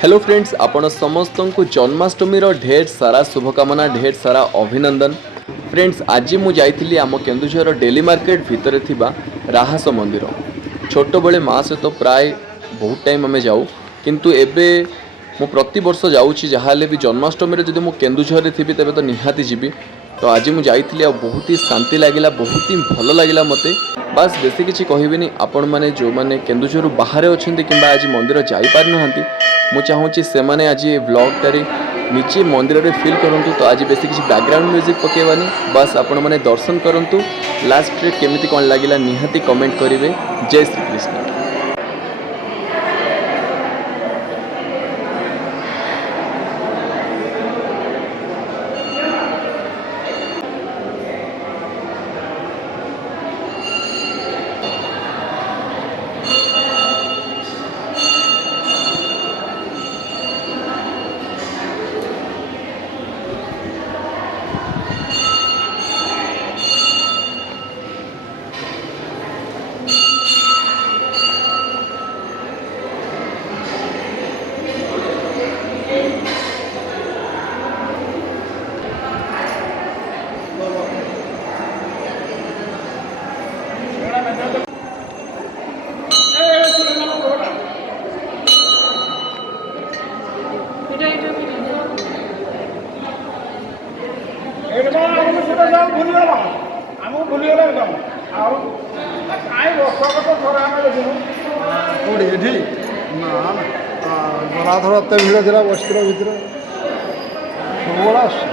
Hello friends, आपण समस्त को जन्माष्टमी ढेर सारा शुभकामना, ढेर सारा अभिनंदन। फ्रेंड्स, आज मु जाइथिली आम केन्दुझर डेली मार्केट भितर थिबा राहास मंदिर। छोट बेले माँ सहित प्राय बहुत टाइम आम जाऊ, किंतु एबे मु प्रति वर्ष जाऊँगी। जहाँ भी जन्माष्टमी जब मु केन्दुझर थी तेबे तो निहाती जीवी। तो आज मु जाइथिली, बहुत ही शांति लगिला, बहुत ही भल लगिला मते। बास बेसी किसी कहबिनी, आपण मैंने जो मैंने केन्दुझर बाहर अच्छा कि आज मंदिर जापार ना, मु चाहूँगी से मैंने आज व्लॉगटारे निजे मंदिर में फिल करूँ। तो आज बेसी किसी बैकग्राउंड म्यूजिक पकेबानी, बस आपण मैंने दर्शन करूँ। लास्ट रे केमिति कौन लगिला निहाती कमेंट करेंगे। जय श्री कृष्ण। କୋଉଠି ଏଠି ନା ଗଲାଥର ଏତେ ଭିଡ଼ ଥିଲା ବସିଥିଲା ଭିତରେ ସବୁବେଳେ ଆସୁଛି।